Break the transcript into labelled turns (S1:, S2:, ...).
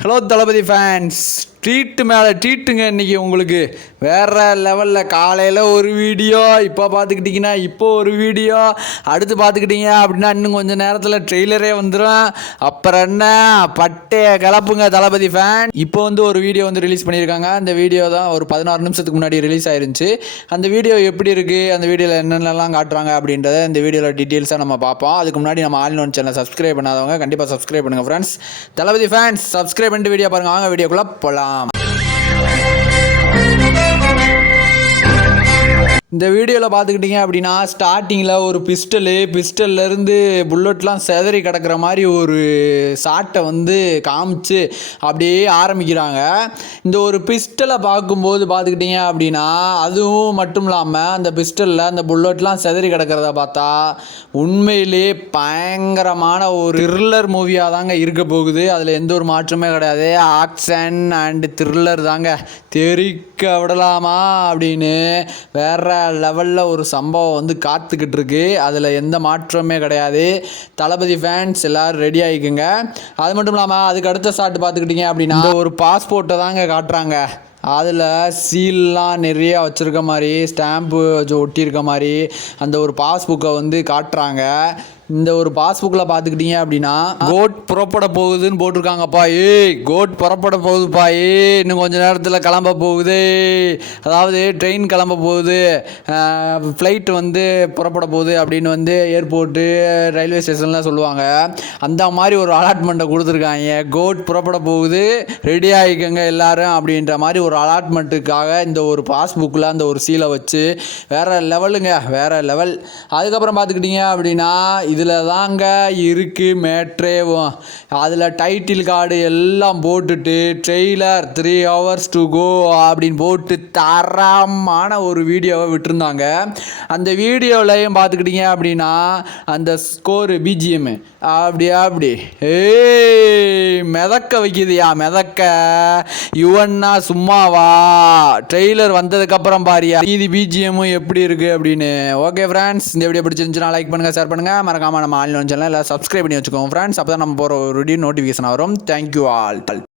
S1: Hello தளபதி fans treat மேலே ட்ரீட்டுங்க இன்றைக்கி உங்களுக்கு. வேறு லெவலில் காலையில் ஒரு வீடியோ இப்போ பார்த்துக்கிட்டிங்கன்னா இப்போ ஒரு வீடியோ அடுத்து பார்த்துக்கிட்டிங்க அப்படின்னா இன்னும் கொஞ்சம் நேரத்தில் ட்ரெய்லரே வந்துடும் அப்புறம் என்ன? பட்டைய கிளப்புங்க தளபதி ஃபேன் இப்போ வந்து ஒரு வீடியோ வந்து ரிலீஸ் பண்ணியிருக்காங்க. அந்த வீடியோ தான் ஒரு பதினாறு நிமிஷத்துக்கு முன்னாடி ரிலீஸ் ஆயிருந்துச்சு. அந்த வீடியோ எப்படி இருக்குது அந்த வீடியோவில் என்னென்னலாம் காட்டுறாங்க அப்படின்றத இந்த வீடியோவில் டீட்டெயில்ஸாக நம்ம பார்ப்போம். அதுக்கு முன்னாடி நம்ம ஆல் ஒன் சேனல் சப்ஸ்கிரைப் பண்ணாதவங்க கண்டிப்பாக சப்ஸ்கிரைப் பண்ணுங்கள் ஃப்ரெண்ட்ஸ் தளபதி ஃபேன்ஸ் சப்ஸ்கிரைப் பண்ணிட்டு வீடியோ பாருங்கள் வாங்க வீடியோக்குள்ளே போகலாம் இந்த வீடியோவில் பார்த்துக்கிட்டிங்க அப்படின்னா ஸ்டார்டிங்கில் ஒரு பிஸ்டலு பிஸ்டல்லேருந்து புல்லட்லாம் செதறி கிடக்கிற மாதிரி ஒரு ஷாட்டை வந்து காமிச்சு அப்படியே ஆரம்பிக்கிறாங்க. இந்த ஒரு பிஸ்டலை பார்க்கும்போது பார்த்துக்கிட்டிங்க அப்படின்னா அதுவும் மட்டும் இல்லாமல் அந்த பிஸ்டலில் அந்த புல்லட்லாம் செதறி கிடக்கிறத பார்த்தா உண்மையிலே பயங்கரமான ஒரு த்ரில்லர் மூவியாக தாங்க இருக்க போகுது. அதில் எந்த ஒரு மாற்றமே கிடையாது. ஆக்ஷன் அண்டு த்ரில்லர் தாங்க. தெரிக்க விடலாமா அப்படின்னு வேற லெவலில் ஒரு சம்பவம் வந்து காத்துக்கிட்டு இருக்கு அதில் எந்த மாற்றமே கிடையாது. தளபதி ஃபேன்ஸ் எல்லோரும் ரெடி ஆகிக்குங்க அது மட்டும் இல்லாமல் அதுக்கு அடுத்த ஷாட் பார்த்துக்கிட்டிங்க அப்படின்னா ஒரு பாஸ்போர்ட்டை தாங்க காட்டுறாங்க. அதில் சீல்லாம் நிறைய வச்சுருக்க மாதிரி ஸ்டாம்ப்பு வச்சு ஒட்டியிருக்க மாதிரி அந்த ஒரு பாஸ்புக்கை வந்து காட்டுறாங்க. இந்த ஒரு பாஸ்புக்கில் பார்த்துக்கிட்டீங்க அப்படின்னா கோட் புறப்பட போகுதுன்னு போட்டிருக்காங்கப்பா. ஏய் கோட் புறப்பட போகுதுப்பா. ஏ இன்னும் கொஞ்ச நேரத்தில் கிளம்ப போகுது. அதாவது ட்ரெயின் கிளம்ப போகுது. ஃப்ளைட் வந்து புறப்பட போகுது அப்படின்னு வந்து ஏர்போர்ட்டு ரயில்வே ஸ்டேஷன்லாம் சொல்லுவாங்க. அந்த மாதிரி ஒரு அலாட்மெண்ட்டை கொடுத்துருக்காங்க. கோட் புறப்பட போகுது. ரெடி ஆகிக்கங்க எல்லாரும் அப்படின்ற மாதிரி ஒரு அலாட்மெண்ட்டுக்காக இந்த ஒரு பாஸ்புக்கில் அந்த ஒரு சீலை வச்சு வேறு லெவலுங்க வேறு லெவல் அதுக்கப்புறம் பார்த்துக்கிட்டிங்க அப்படின்னா இதில் தாங்க இருக்குது மேட்ரேவும் அதில் டைட்டில் கார்டு எல்லாம் போட்டுட்டு trailer three hours to go அப்படின்னு போட்டு தரமான ஒரு வீடியோவை விட்டுருந்தாங்க. அந்த வீடியோவிலையும் பார்த்துக்கிட்டிங்க அப்படின்னா அந்த ஸ்கோரு பிஜிஎம் அப்படி அப்படி. ஏய் மிதக்க வைக்குதுயா மிதக்க. யுவன்னா சும்மாவா? ட்ரெய்லர் வந்ததுக்கப்புறம் பாரியா? மீதி பிஜிஎம்மும் எப்படி இருக்குது அப்படின்னு. ஓகே ஃப்ரெண்ட்ஸ் இந்த வீடியோ பிடிச்சிருந்துச்சுன்னா லைக் பண்ணுங்கள் ஷேர் பண்ணுங்கள் மறக்காமல் நம்ம ஆன்லைன் சேனல் எல்லாம் சப்ஸ்கிரைப் பண்ணி வச்சுக்கோங்க. ஃப்ரெண்ட்ஸ் அப்போ தான் நம்ம போகிற ஒரு வீடியோ நோட்டிஃபிகேஷன் வரும். Thank you all